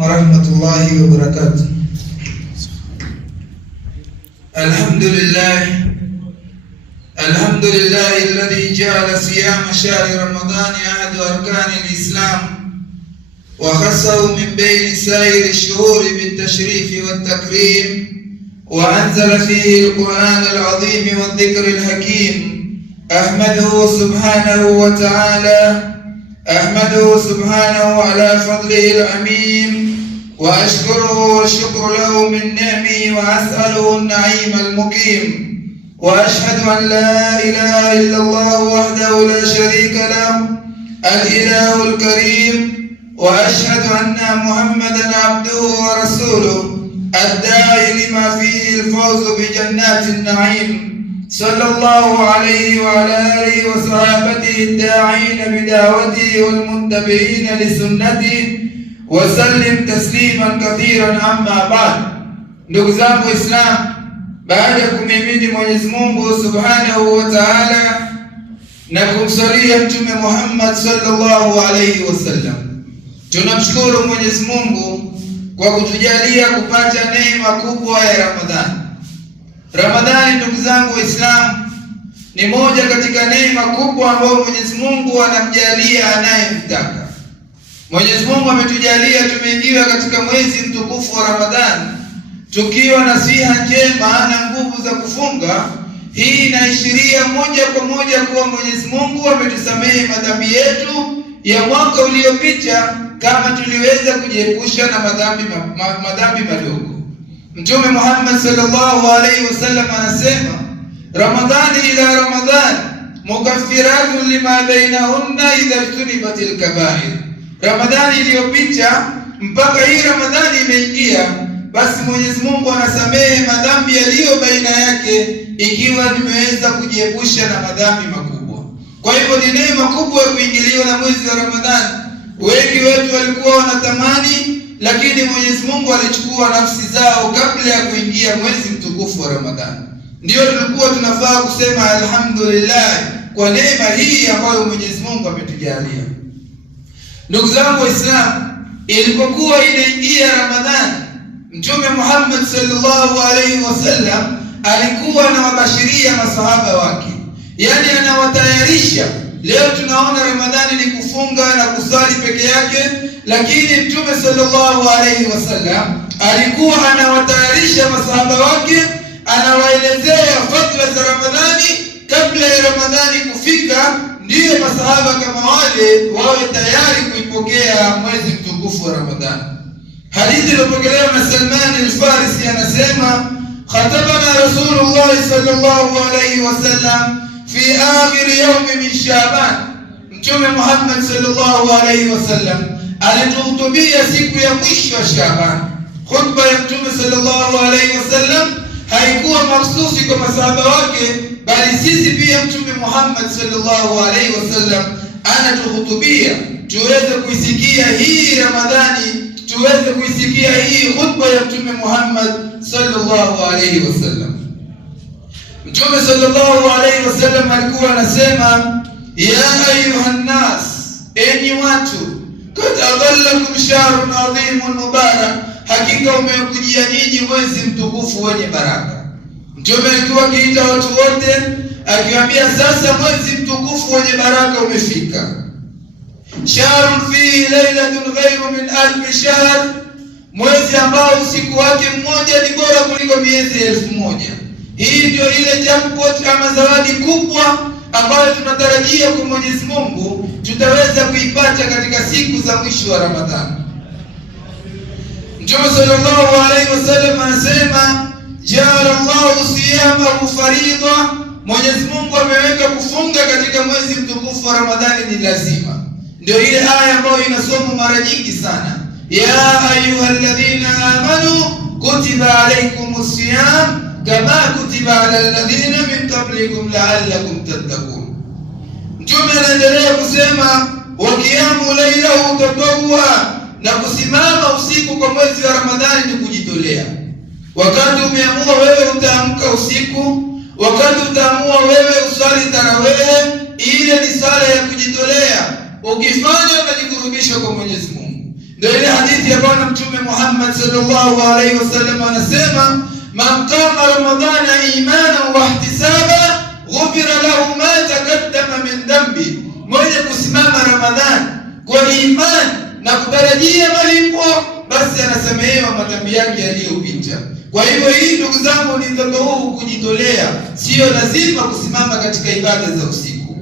warahmatullahi wabarakatuh. Alhamdulillahi alladhi ja'ala siyama shahri ramadani ahadu arkani al-islam wa khassahu min bayni sa'iri ash-shuhuri bit-tashrifi wat-takrim wa anzala fihi al-Qur'an al-'azim wa adh-dhikr al-hakim. Ahmaduhu subhanahu wa ta'ala ala fadlihi al-'amim وأشكره والشكر له من نعمه وأسأله النعيم المقيم وأشهد أن لا إله إلا الله وحده لا شريك له الإله الكريم وأشهد أن محمدا عبده ورسوله الداعي لما فيه الفوز بجنات النعيم صلى الله عليه وعلى آله وصحابته الداعين بدعوته والمتبعين لسنته wasallim tasliman kathiran amma ba'd. Ndugu zangu Waislamu, baada ya kumhimidi Mwenyezi Mungu Subhanahu wa Ta'ala na kumsalia Mtume Muhammad sallallahu alayhi wasallam, tunamshukuru Mwenyezi Mungu kwa kutujalia kupata neema kubwa ya Ramadhani. Ramadhani, ndugu zangu Waislamu, ni moja katika neema kubwa ambayo Mwenyezi Mungu anamjalia anayemtaka. Mwenyezi Mungu ametujalia tumeingia katika mwezi mtukufu wa Ramadhani tukiwa na siha njema na nguvu za kufunga. Hii inaashiria moja kwa moja kuwa Mwenyezi Mungu ametusamehe madhambi yetu ya mwaka uliopita kama tuliweza kujiepusha na madhambi madogo. Mtume Muhammad sallallahu alaihi wasallam anasema, Ramadhani ila Ramadhani mukaffiratun lima bainahunna idha tunibatil kabair. Ramadhani iliyopita mpaka hii Ramadhani imeingia, basi Mwenyezi Mungu anasamehe madhambi yaliyo baina yake ikiwa tumeweza kujiepusha na madhambi makubwa. Kwa hivyo ni neema kubwa ya kuingiliwa na mwezi wa Ramadhani. Wengi wetu walikuwa wanatamani, lakini Mwenyezi Mungu alichukua nafsi zao kabla ya kuingia mwezi mtukufu wa Ramadhani. Ndio tulikuwa tunafaa kusema alhamdulillah kwa neema hii ambayo Mwenyezi Mungu ametujalia. Ndugu zangu Waislamu, ilipokuwa inaingia Ramadhani, Mtume Muhammad sallallahu alaihi wasallam alikuwa anawabashiria masahaba wake, yani anawatayarisha. Leo tunaona Ramadhani ni kufunga na kusali peke yake, lakini Mtume sallallahu alaihi wasallam alikuwa anawatayarisha masahaba wake, anawaelezea fadhila za Ramadhani kabla ya Ramadhani kufika, ndiyo masahaba kama wale wawe tayari kuipokea mwezi mtukufu wa Ramadhani. Hadithi iliyopokelewa na Salman al-Farisi anasema, khatabana Rasulullah sallallahu alayhi wasallam fi akhir yawm min Sha'ban. Mtume Muhammad sallallahu alayhi wasallam alituhutubia siku ya mwisho wa Sha'ban. Khutba ya Mtume sallallahu alayhi wasallam haikuwa mahsusi kwa masahaba wake, bali sisi pia Mtume Muhammad sallallahu alaihi wasallam anatuhutubia tuweze kuisikia hii Ramadhani, tuweze kuisikia hii khutba ya Mtume Muhammad sallallahu alaihi wasallam. Mtume sallallahu alaihi wasallam alikuwa anasema, ya ayuhan nas, enyi watu, kad adhallakum shahrun adhimun mubarak, hakika umekujia nyinyi mwezi mtukufu wenye baraka. Mtume alikuwa akiita watu wote akiwaambia, sasa mwezi mtukufu wenye baraka umefika. Shahrun fihi laylatun ghayru min alf shahr, mwezi ambao usiku wake mmoja ni bora kuliko miezi 1000. Hii ndio ile jackpot ama zawadi kubwa ambayo tunatarajia kwa Mwenyezi Mungu tutaweza kuipata katika siku za mwisho wa Ramadhani. Mtume sallallahu alaihi wasallam anasema, ja'ala Allahu siyamahu faridha, Mwenyezi Mungu ameweka kufunga katika mwezi mtukufu wa Ramadhani ni lazima. Ndio ile aya ambayo inasomwa mara nyingi sana, ya ayyuhalladhina amanu kutiba alaykumus siyam kama kutiba alal ladhina min qablikum la'allakum tattaqun. Mtume anaendelea kusema, wa qiyamu laylahu tatawwa, na kusimama usiku kwa mwezi wa Ramadhani ni kujitolea. Wakati umeamua wewe utaamka usiku, wakati utaamua wewe usali tarawih, ile ni sala ya kujitolea. Ukifanya unajikurubisha kwa Mwenyezi Mungu. Ndio ile hadithi ya Bwana Mtume Muhammad sallallahu alaihi wasallam anasema, man qama ramadhana imanan wa ihtisaba ghufira lahu ma taqaddama min dhanbi, mwenye kusimama Ramadhani kwa imani na kutarajia malipo, basi anasamehewa madhambi yake yaliyopita. Kwa hivyo hii ndugu zangu ni ndoto huu kujitolea, sio lazima kusimama katika ibada za usiku.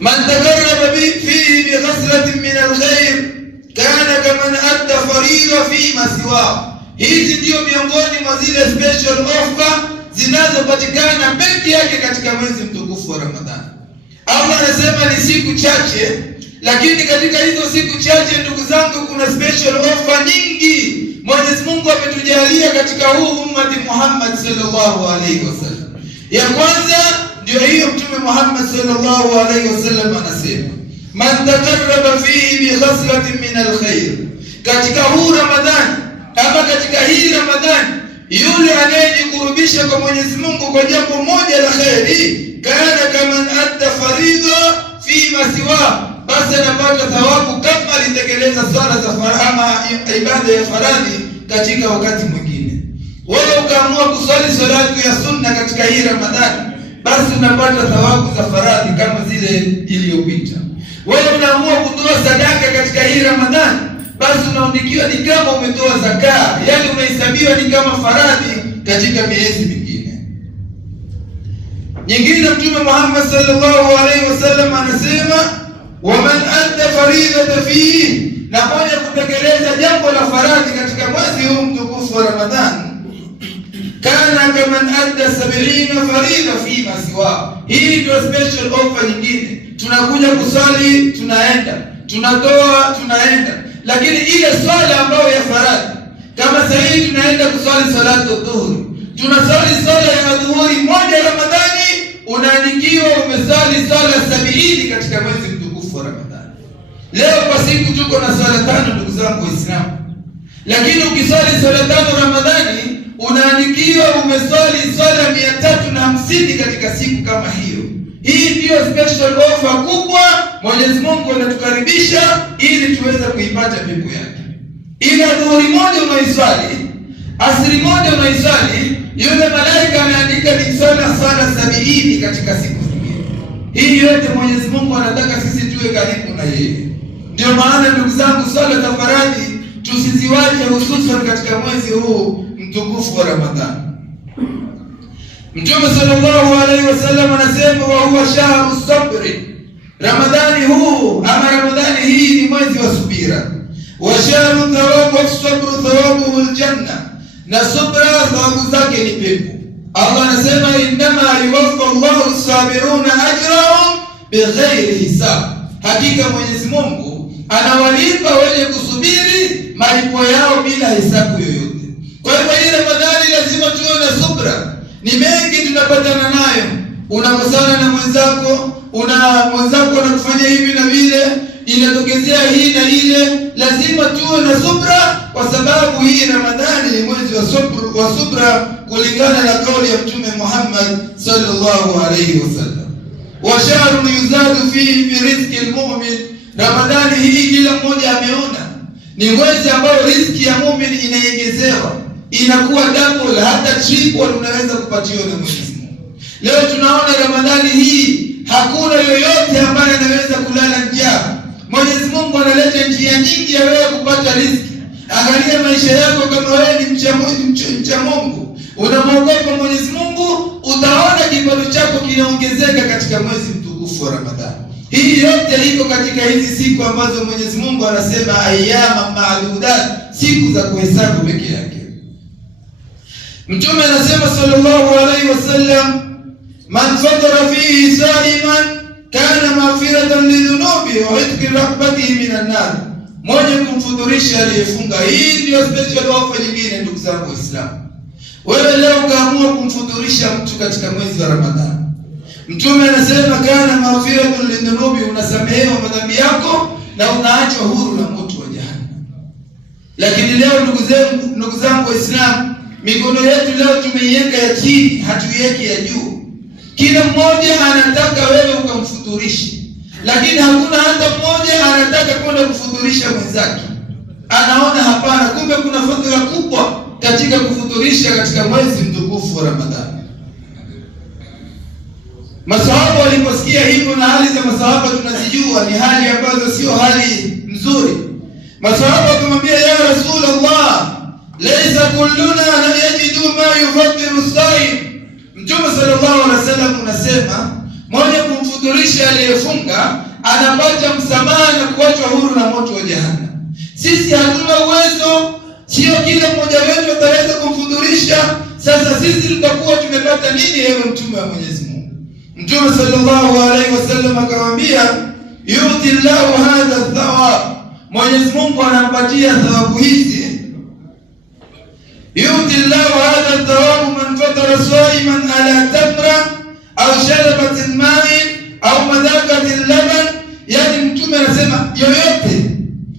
Man takarraba fihi bi ghaslatin min alkhair kana kaman adda faridha fi ma siwa. Hizi ndio miongoni mwa zile special offer zinazopatikana pekee yake katika mwezi mtukufu wa Ramadhani. Allah anasema ni siku chache, lakini katika hizo siku chache ndugu zangu kuna special offer nyingi Mwenyezi Mungu ametujalia katika huu ummati Muhammad sallallahu alaihi wasallam. Ya kwanza ndio hiyo, Mtume Muhammad sallallahu alaihi wasallam anasema, man takarraba fihi bi ghaslatin min alkhair, katika huu Ramadhani ama katika hii Ramadhani, yule anayejikurubisha kwa Mwenyezi Mungu kwa jambo moja la khairi, kana kama adda faridha fi masiwa, basi anapata thawabu kama alitekeleza swala za farama, ibada ya faradhi katika wakati mwingine. Wewe ukaamua kuswali salatu ya sunna katika hii Ramadhani, basi unapata thawabu za faradhi kama zile iliyopita. Wewe unaamua kutoa sadaka katika hii Ramadhani, basi unaandikiwa ni kama umetoa zaka, yani unahesabiwa ni kama faradhi katika miezi mingine. Nyingine Mtume Muhammad sallallahu alaihi wasallam anasema, waman adda faridata fihi, na mwenye kutekeleza jambo la faradhi katika mwezi huu mtukufu wa Ramadhani, kana kaman adda 70 faridha fi ma siwa. Hii ndio special offer nyingine. Tunakuja kusali, tunaenda, tunatoa, tunaenda, lakini ile swala ambayo ya faradhi, kama sasa hivi tunaenda kusali salatu dhuhuri, tunasali sala ya dhuhuri moja Ramadhani, unaandikiwa umesali sala 70 katika mwezi mtukufu wa Ramadhani. Leo kwa siku tuko na sala 5 ndugu zangu Waislamu, lakini ukisali sala 5 Ramadhani unaandikiwa umesali sala 350 katika siku kama hiyo. Hii ndio special offer kubwa Mwenyezi Mungu anatukaribisha ili tuweze kuipata pepo yake. Ile dhuhuri moja unaiswali, asri moja unaiswali, yule malaika ameandika ni sala 70 katika siku nyingine. Hii yote Mwenyezi Mungu anataka sisi tuwe karibu na yeye. Ndio maana ndugu zangu, swala za faradhi tusiziwache, hususan katika mwezi huu mtukufu wa Ramadhani. Mtume sallallahu alaihi wasallam anasema, wa huwa shahru sabri, Ramadhani huu ama Ramadhani hii ni mwezi wa subira. Wa shahru thawabu sabru thawabuhu aljanna, na subra thawabu zake ni pepo. Allah anasema, innama yuwaffa Allahu as-sabiruna ajrahum bighairi hisab, hakika Mwenyezi Mungu anawalipa wenye kusubiri malipo yao bila hesabu yoyote. Kwa hivyo hii Ramadhani lazima tuwe na subra. Ni mengi tunapatana nayo, unakosana na mwenzako, mwenzako anakufanya hivi na vile, inatokezea hii na ile. Lazima tuwe na subra, kwa sababu hii Ramadhani ni mwezi wa subra kulingana na kauli ya Mtume Muhammad sallallahu alaihi wasallam. Wa shahrun yuzadu fihi bi rizqi almu'min, Ramadhani hii kila mmoja ameona ni mwezi ambao riziki ya muumini inaongezewa, inakuwa double, hata triple unaweza kupatiwa na Mwenyezi Mungu. Leo tunaona Ramadhani hii hakuna yoyote ambaye anaweza kulala njaa. Mwenyezi Mungu analeta njia nyingi ya wewe kupata riziki. Angalia maisha yako, kama wewe ni mcha Mungu, unamwogopa Mwenyezi Mungu, utaona kipato chako kinaongezeka katika mwezi mtukufu wa Ramadhani. Hii yote iko katika hizi siku ambazo Mwenyezi Mungu anasema ayyama ma'dudat, siku za kuhesabu pekee yake. Mtume anasema sallallahu alaihi wasallam, man fadara fihi saiman kana maghfiratan lidhunubi wa itqi raqabatihi minan nar, mwenye kumfudhurisha aliyefunga. Hii ndio special offer nyingine ndugu zangu Waislamu. Wewe leo kaamua kumfudhurisha mtu katika mwezi wa Ramadhani, Mtume anasema kana maghfiratan lidhunubi, unasamehewa madhambi yako na unaachwa huru na moto wa jahannam. Lakini leo ndugu zangu Waislamu, mikono yetu leo tumeiweka ya chini, hatuiweki ya juu. Kila mmoja anataka wewe ukamfuturishe, lakini hakuna hata mmoja anataka kwenda kufuturisha mwenzake. Anaona hapana, kumbe kuna fadhila kubwa katika kufuturisha katika mwezi mtukufu wa Ramadhani. Masahaba waliposikia hivyo, na hali za masahaba tunazijua ni hali ambazo sio hali nzuri. Masahaba wakamwambia, ya Rasulullah, laysa kulluna yajidu ma yufaddiru as-saim. Mtume sallallahu alaihi wasallam unasema mmoja kumfuturisha aliyefunga anapata msamaha na kuachwa huru na moto wa jahannam. Sisi hatuna uwezo, sio kila mmoja wetu ataweza kumfuturisha. Sasa sisi tutakuwa tumepata nini ewe mtume wa Mwenyezi Mungu? Mtume sallallahu alaihi wasallam akamwambia, yuti Allahu hadha thawab, Mwenyezi Mungu anampatia thawabu hizi. Yuti Allahu hadha thawab man fatara saiman ala tamra au sharabat al-ma'i au madaqat al-laban. Yani mtume anasema yoyote,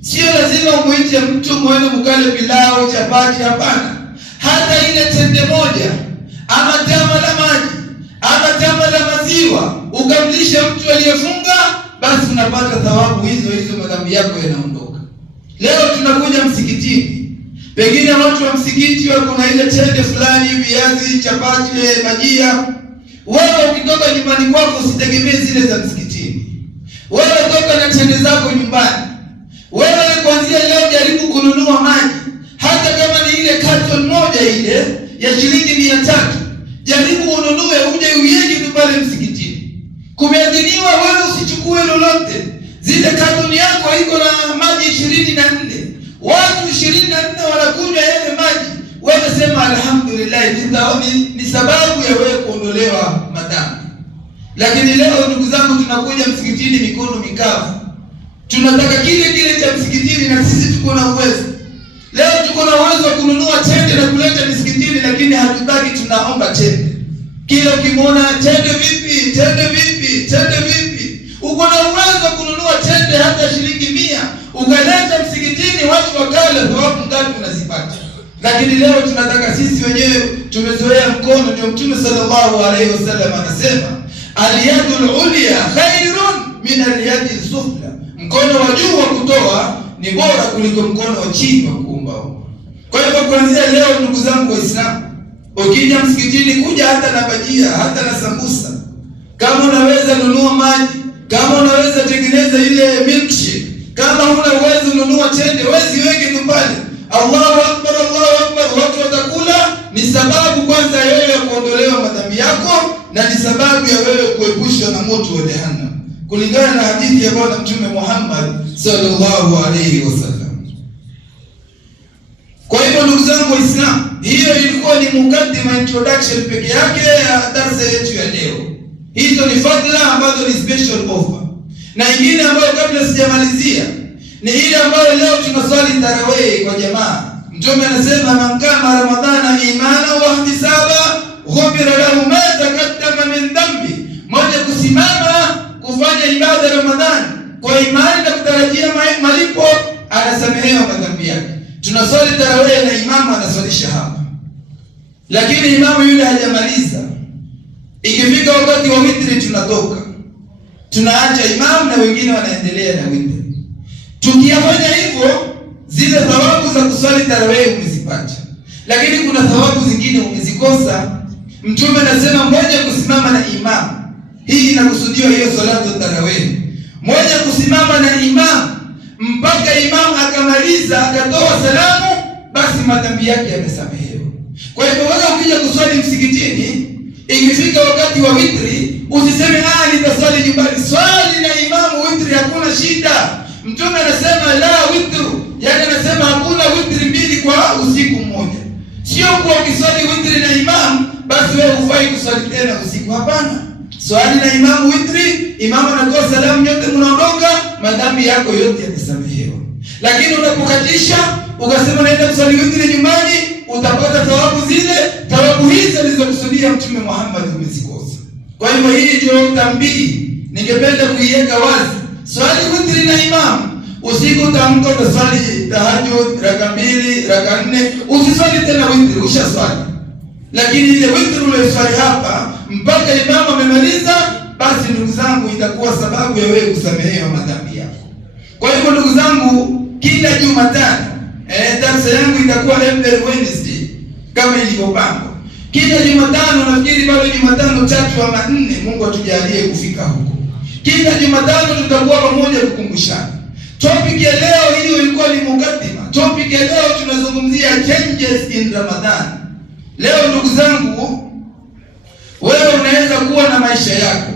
sio lazima umuite mtu mwende mkale pilau, chapati, hapana. Hata ile tende moja ama tama la maji ama tama la maziwa ukamlisha mtu aliyefunga, basi unapata thawabu hizo hizo, madhambi yako yanaondoka. Leo tunakuja msikitini, pengine watu wa msikiti wako na ile tende fulani, viazi, chapati, bajia. Wewe ukitoka nyumbani kwako usitegemee zile za msikitini. Wewe toka na tende zako nyumbani. Wewe kuanzia leo jaribu kununua maji, hata kama ni ile carton moja ile ya shilingi 300, jaribu ununue uje uyeje tu pale msikitini. Kumeadhiniwa, wewe usichukue lolote. Zile carton yako iko na maji 24. Watu 24 wanakunywa yale maji. Wewe sema alhamdulillah, ni sababu ya wewe kuondolewa madhambi. Lakini leo ndugu zangu, tunakuja msikitini mikono mikavu. Tunataka kile kile cha msikitini, na sisi tuko na uwezo. Leo tuko na uwezo wa kununua tende na kuleta msikitini, lakini hatutaki, tunaomba tende. Kila ukimwona tende vipi, tende vipi, tende vipi. Uko na uwezo wa kununua tende hata shilingi 100, ukaleta msikitini, watu wakala, thawabu ngapi unazipata? Lakini leo tunataka sisi wenyewe, tumezoea mkono. Ndio Mtume sallallahu alaihi wasallam anasema, al-yadul ulya khairun min al-yadi sufla. Mkono wa juu wa kutoa ni bora kuliko mkono wa chini wa kuomba. Kwa hivyo kuanzia leo, ndugu zangu Waislamu, ukija msikitini, kuja hata na bajia, hata na sambusa. Kama unaweza nunua maji, kama unaweza tengeneza ile milkshake, kama huna uwezo nunua tende, wewe ziweke tu pale. Allahu akbar, Allahu akbar, watu watakula. Ni sababu kwanza wewe ya kuondolewa madhambi yako, na ni sababu ya wewe kuepushwa na moto wa jahannam, kulingana na hadithi ya Bwana Mtume Muhammad sallallahu alayhi wasallam. Kwa hivyo ndugu zangu Waislamu, hiyo ilikuwa ni mukaddima, introduction peke yake ya darasa yetu ya leo. Hizo ni fadhila ambazo ni special offer. Na ingine ambayo kabla sijamalizia ni ile ambayo leo tunaswali tarawih kwa jamaa. Mtume anasema, man kama ramadhana imana wa ihtisaba ghufira lahu ma taqaddama min dhanbi. Mmoja kusimama kufanya ibada ya Ramadhani kwa imani na kutarajia malipo, anasamehewa madhambi yake. Tunaswali tarawih na imamu anaswalisha hapa, lakini imamu yule hajamaliza. Ikifika wakati wa witri tunatoka, tunaacha imamu na wengine wanaendelea na witri. Tukiyafanya hivyo, zile thawabu za kuswali tarawih umezipata, lakini kuna thawabu zingine umezikosa. Mtume anasema mmoja kusimama na imamu, hii inakusudiwa hiyo salatu tarawih, mmoja kusimama na imamu mpaka imamu akamaliza akatoa salamu, basi madhambi yake yamesamehewa. Kwa hivyo wewe ukija kuswali msikitini, ikifika wakati wa witri, usiseme nitaswali nyumbani. Swali na imamu witri, hakuna shida. Mtume anasema la witru, yani anasema hakuna witri 2 kwa usiku mmoja. Sio kwa ukiswali witri na imamu basi wewe hufai kuswali tena usiku, hapana. Swali na imamu witri, imamu anatoa salamu, nyote mnaondoka, madhambi yako yote yamesamehewa. Lakini unapokatisha ukasema naenda kuswali witri nyumbani, utapata thawabu zile, thawabu hizi alizokusudia Mtume Muhammad umezikosa. Kwa hivyo hii ndio tambii ningependa kuiweka wazi. Swali witri na imamu, usiku utaamka utaswali tahajjud raka 2, raka 4, usiswali tena witri, ushaswali. Lakini ile witri uliyoswali hapa mpaka imamu amemaliza, basi ndugu zangu itakuwa sababu ya wewe kusamehewa madhambi yako. Kwa hivyo ndugu zangu, kila Jumatano darasa yangu itakuwa every Wednesday kama ilivyopangwa. Kila Jumatano, nafikiri bado Jumatano 3 ama 4, Mungu atujalie kufika huko. Kila Jumatano tutakuwa pamoja kukumbushana. Topic ya leo hiyo ilikuwa ni mukaddima. Topic ya leo tunazungumzia changes in Ramadan. Leo ndugu zangu, wewe unaweza kuwa na maisha yako,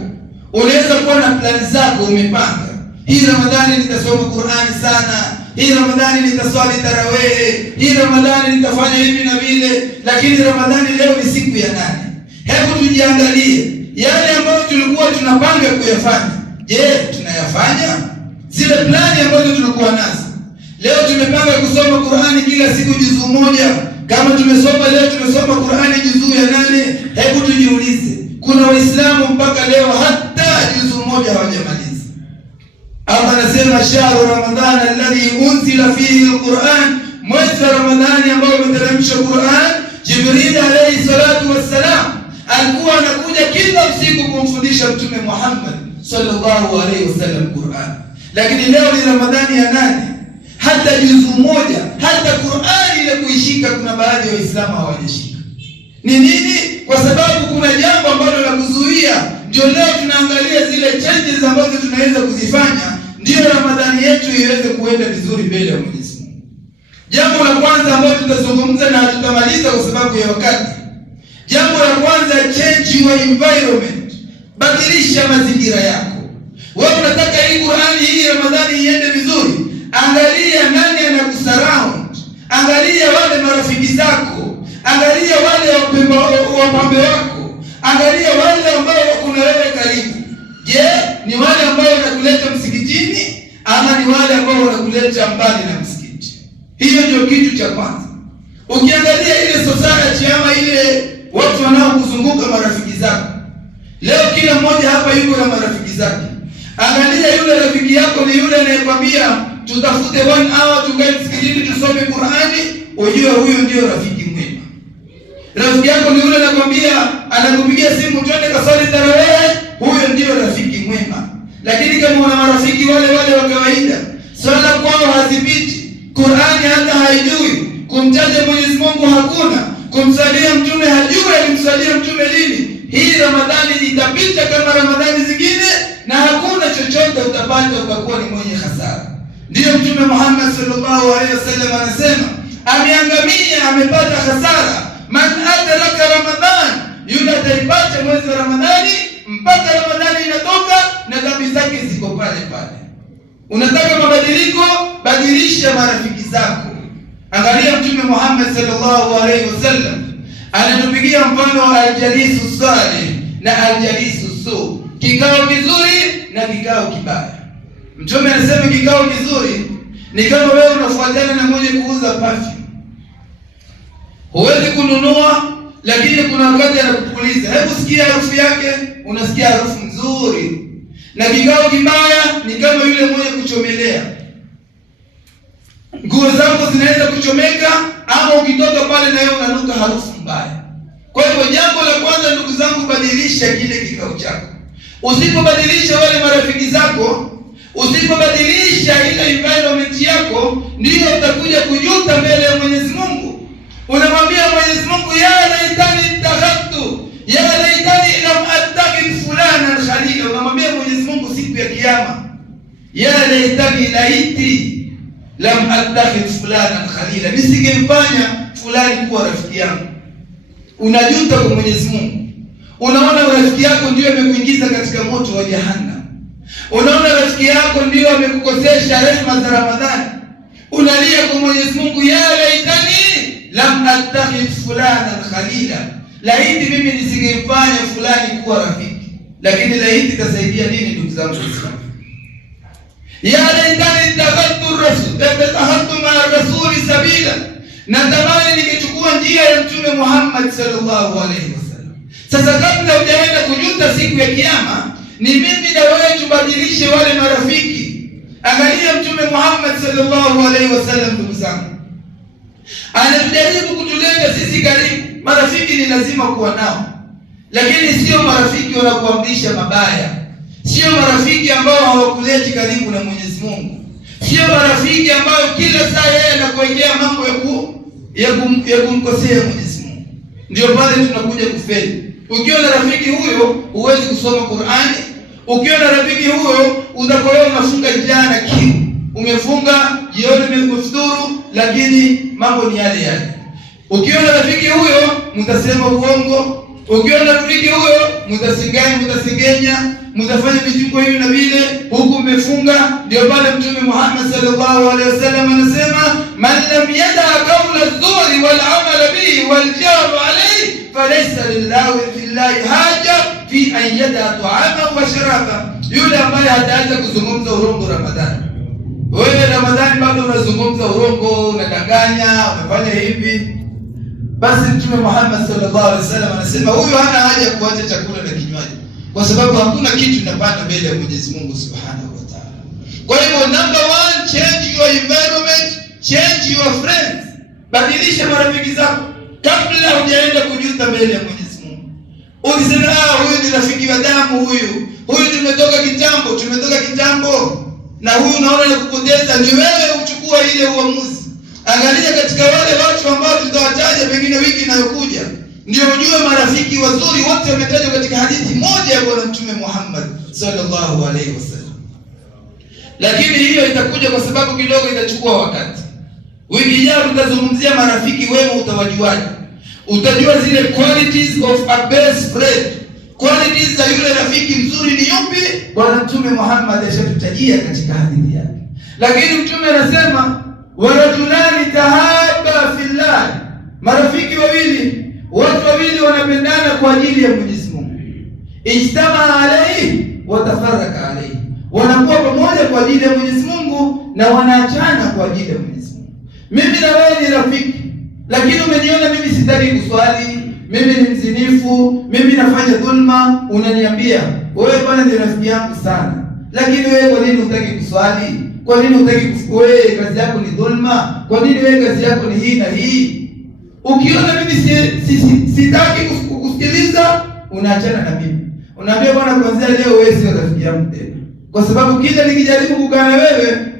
unaweza kuwa na plani zako umepanga. Hii Ramadhani nitasoma Qur'ani sana, hii Ramadhani nitaswali tarawih, hii Ramadhani nitafanya hivi na vile, lakini Ramadhani leo ni siku ya 8. Hebu tujiangalie yale ambayo tulikuwa tunapanga kuyafanya. Je, tunayafanya? Zile plani ambazo tulikuwa nazo. Leo tumepanga kusoma Qur'ani kila siku juzuu moja. Kama tumesoma leo tumesoma Qur'ani juzuu ya 8, hebu tujiulize, kuna Waislamu mpaka leo hata juzuu moja hawajamaliza. Allah anasema shahru Ramadhan alladhi unzila fihi alquran, mwezi wa Ramadhani ambao umeteremshwa Qur'an. Jibril alayhi salatu wassalam alikuwa anakuja kila usiku kumfundisha Mtume Muhammad sallallahu alayhi wasallam Qur'an. Lakini leo ni Ramadhani ya 8, hata juzuu moja, hata Qur'an ile kuishika kuna baadhi ya Waislamu hawajashika. Ni nini? Kwa sababu kuna jambo ambalo la kuzuia. Ndio leo tunaangalia zile changes ambazo tunaweza kuzifanya ndio Ramadhani yetu iweze kuenda vizuri mbele ya Mwenyezi Mungu. Jambo la kwanza ambalo tutazungumza na tutamaliza kwa sababu ya wakati. Jambo la kwanza, change your environment. Badilisha mazingira yako. Wewe unataka hii Qur'ani hii Ramadhani iende vizuri, angalia nani anakusurround. Angalia wale marafiki zako, angalia wale wapambe wako, angalia wale ambao wako na wewe karibu. Je, ni wale ambao wanakuleta msikitini ama ni wale ambao wanakuleta mbali na msikiti? Hiyo ndio kitu cha kwanza. Ukiangalia ile society ama ile watu wanaokuzunguka, marafiki zako. Leo kila mmoja hapa yuko na marafiki zake. Angalia yule rafiki yako ni yule anayekwambia tutafute 1 hour tukae msikitini tusome Qur'ani, ujue huyo ndio rafiki mwema. Rafiki yako ni yule anakupigia simu twende kasali tarawih, huyo ndio rafiki mwema. Lakini kama una marafiki wale wa kawaida, swala kwao hazipiti, Qur'ani hata haijui, kumtaja Mwenyezi Mungu hakuna, kumsalia mtume hajui alimsalia mtume lini, hii Ramadhani itapita kama Ramadhani zingine na hakuna chochote utapata, utakuwa ni mwenye hasara. Ndiyo Mtume Muhammad sallallahu alaihi wasallam anasema, ameangamia, amepata hasara man adraka Ramadhan, yule ataipata mwezi wa Ramadhani mpaka Ramadhani inatoka na dhambi zake ziko pale pale. Unataka mabadiliko? Badilisha marafiki zako. Angalia Mtume Muhammad sallallahu alaihi wasallam anatupigia mfano wa aljalisu salih na aljalisu su, kikao kizuri na kikao kibaya. Mtume anasema kikao kizuri ni kama wewe unafuatana na mwenye kuuza perfume. Huwezi kununua, lakini kuna wakati anakupuliza, hebu sikia harufu yake, unasikia harufu nzuri. Na kikao kibaya ni kama yule mwenye kuchomelea. Nguo zako zinaweza kuchomeka, ama ukitoka pale na wewe unanuka harufu mbaya. Kwa hivyo jambo la kwanza ndugu zangu, badilisha kile kikao chako. Usipobadilisha wale marafiki zako, usipobadilisha ile environment yako, ndio utakuja kujuta mbele ya Mwenyezi Mungu. Unamwambia Mwenyezi Mungu, ya laitani ittakhadtu, ya laitani lam attakhidh fulana khalila. Unamwambia Mwenyezi Mungu siku ya kiyama, ya laitani laiti lam attakhidh fulana khalila, nisingemfanya fulani kuwa rafiki yangu. Unajuta kwa Mwenyezi Mungu. Unaona rafiki yako ndio amekuingiza katika moto wa jahannam. Unaona rafiki yako ndio amekukosesha rehema za Ramadhani. Unalia kwa Mwenyezi Mungu, ya laitani lam attakhidh fulana khalila, laiti mimi nisingemfanya fulani kuwa rafiki. Lakini laiti itasaidia nini ndugu zangu Waislamu? Ya laitani ittakhadtu ma'a rasuli sabila, natamani ningechukua njia ya Mtume Muhammad sallallahu alaihi wasallam. Sasa kabla hujaenda kujuta siku ya kiyama, ni mimi na wewe tubadilishe wale marafiki. Angalia Mtume Muhammad sallallahu alaihi wasallam, ndugu zangu, anajaribu kutuleta sisi karibu. Marafiki ni lazima kuwa nao, lakini sio marafiki wanakuamrisha mabaya, sio marafiki ambao hawakuleti karibu na Mwenyezi Mungu, sio marafiki ambao kila saa yeye anakuwekea mambo ya kumkosea Mwenyezi Mungu. Ndio pale tunakuja kufeli. Ukiwa na rafiki huyo huwezi kusoma Qur'ani. Ukiwa na rafiki huyo utakolewa unafunga jana kiu. Umefunga jioni umefuturu, lakini mambo ni yale yale. Ukiwa na rafiki huyo mtasema uongo. Ukiwa na rafiki huyo mtasengenya, mtafanya vitimbo hivi na vile huku umefunga. Ndio pale Mtume Muhammad sallallahu alaihi wasallam anasema, man lam yada qawla adh-dhuri wal amala bihi wal jahr alayhi falaysa lillahi haja fi an yada ta'ama wa sharaba. Yule ambaye hataacha kuzungumza urongo Ramadhani. Wewe Ramadhani bado unazungumza urongo, unadanganya, unafanya hivi, basi Mtume Muhammad sallallahu alaihi wasallam anasema huyu hana haja kuacha chakula na kinywaji, kwa sababu hakuna kitu kinapanda mbele ya Mwenyezi Mungu Subhanahu wa Ta'ala. Kwa hivyo number one, change your environment, change your friends. Badilisha marafiki zako kabla hujaenda kujuta mbele ya Mwenyezi Mungu. Ukisema huyu ni rafiki wa damu, huyu tumetoka kitambo na huyu naona ni kupoteza, ni wewe uchukua ile uamuzi. Angalia katika wale watu ambao tutawataja pengine wiki inayokuja, ndio ujue marafiki wazuri wote wametajwa katika hadithi moja ya Bwana Mtume Muhammad sallallahu alaihi wasallam. Lakini hiyo itakuja kwa sababu kidogo itachukua wakati. Wiki ijayo tutazungumzia marafiki wema, utawajuaje? Utajua zile qualities of a best friend. Qualities za yule rafiki mzuri ni yupi? Bwana Mtume Muhammad ashatutajia katika hadithi yake. Lakini Mtume anasema warajulani tahaba fillah, marafiki wawili, watu wawili wanapendana kwa ajili ya Mwenyezi Mungu. Ijtama alayhi wa tafarraka alayhi, wanakuwa pamoja kwa ajili ya Mwenyezi Mungu na wanaachana kwa ajili ya Mwenyezi Mungu. Mimi na wewe ni rafiki, lakini umeniona mimi sitaki kuswali, mimi ni mzinifu, mimi nafanya dhulma, unaniambia wewe bwana ni rafiki yangu sana, lakini wewe kwa nini hutaki kuswali? Kwa nini hutaki wewe kazi yako ni dhulma? Kwa nini wewe kazi yako ni hii na hii? Ukiona mimi sitaki kukusikiliza, unaachana na mimi. Unaambia bwana, kuanzia leo wewe sio rafiki yangu tena. Kwa sababu kila nikijaribu kukaa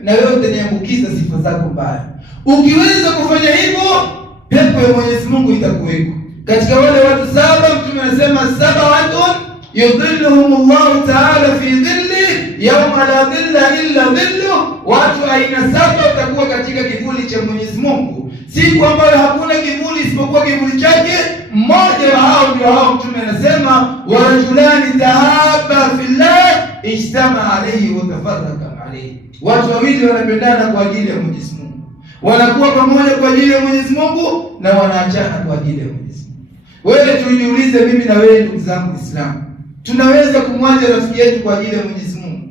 na wewe utaniambukiza sifa zako mbaya. Ukiweza kufanya hivyo, pepo ya Mwenyezi Mungu itakuweko. Katika wale watu saba, Mtume anasema sabatun yudhilluhumullahu ta'ala fi dhilli yawma la dhilla illa dhillu. Watu aina saba watakuwa katika kivuli cha Mwenyezi Mungu, siku ambayo hakuna kivuli isipokuwa kivuli chake. Mmoja wa hao ndio hao Mtume anasema warajulani tahaba fillah ijtama alayhi wa tafarraqa alayhi. Watu wawili wanapendana kwa ajili ya Mwenyezi Mungu, wanakuwa pamoja kwa ajili ya Mwenyezi Mungu na wanaachana kwa ajili ya Mwenyezi Mungu. Wewe tujiulize, mimi na wewe ndugu zangu Waislamu, tunaweza kumwacha rafiki yetu kwa ajili ya Mwenyezi Mungu?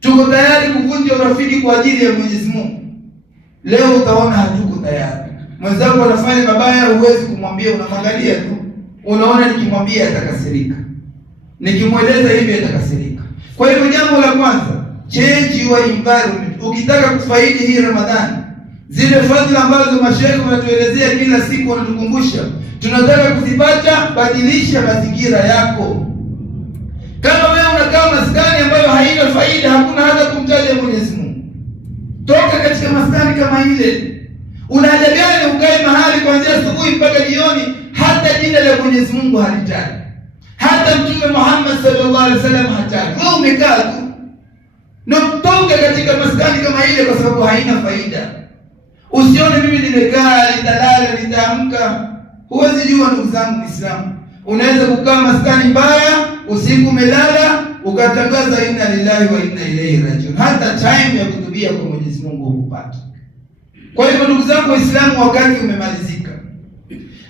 Tuko tayari kuvunja urafiki kwa ajili ya Mwenyezi Mungu? Leo utaona hatuko tayari. Mwenzako anafanya mabaya, huwezi kumwambia, unamwangalia tu. Unaona nikimwambia atakasirika, nikimweleza hivi atakasirika. Kwa hivyo jambo la kwanza, change your environment. Ukitaka kufaidi hii Ramadhani, zile fadhila ambazo mashehe wanatuelezea kila siku, wanatukumbusha tunataka kuzipata, badilisha mazingira yako. Kama wewe unakaa maskani ambayo haina faida, hakuna hata kumtaja Mwenyezi Mungu, toka katika maskani kama ile. Una haja gani ukae mahali kuanzia asubuhi mpaka jioni hata jina la Mwenyezi Mungu halitaji, hata Mtume Muhammad sallallahu alaihi wasallam hataji? Wewe umekaa tu. Toka katika maskani kama ile, kwa sababu haina faida. Usione mimi nimekaa, nitalala, nitaamka. Huwezi jua ndugu zangu Waislamu. Unaweza kukaa maskani mbaya, usiku umelala, ukatangaza inna lillahi wa inna ilaihi rajiun, hata time ya kutubia kwa Mwenyezi Mungu hukupata. Kwa hivyo ndugu zangu Waislamu, wakati umemalizika.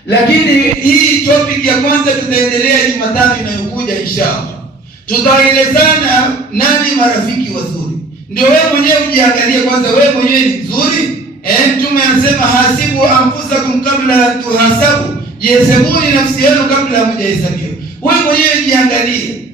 Lakini hii topic ya kwanza tutaendelea Jumatano inayokuja inshallah. Tutaelezana nani marafiki wazuri. Ndio wewe mwenyewe ujiangalie kwanza, wewe mwenyewe ni mzuri? Mtume anasema hasibu anfusakum kabla tuhasabu, jihesabuni nafsi yenu kabla hamjahesabiwa. Wewe mwenyewe jiangalie,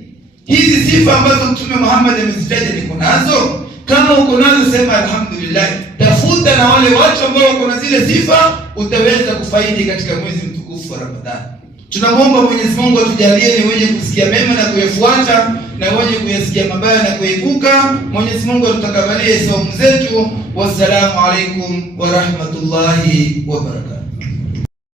hizi sifa ambazo Mtume Muhammad amezitaja niko nazo? Kama uko nazo sema alhamdulillah. Tafuta na wale watu ambao wako na zile sifa, utaweza kufaidi katika mwezi mtukufu wa Ramadhani. Tunamwomba Mwenyezi Mungu atujalie ni wenye kusikia mema na kuyafuata, na wenye kuyasikia mabaya na kuepuka. Mwenyezi Mungu atutakabalie saumu zetu. Wassalamu alaikum wa rahmatullahi wa barakatuh.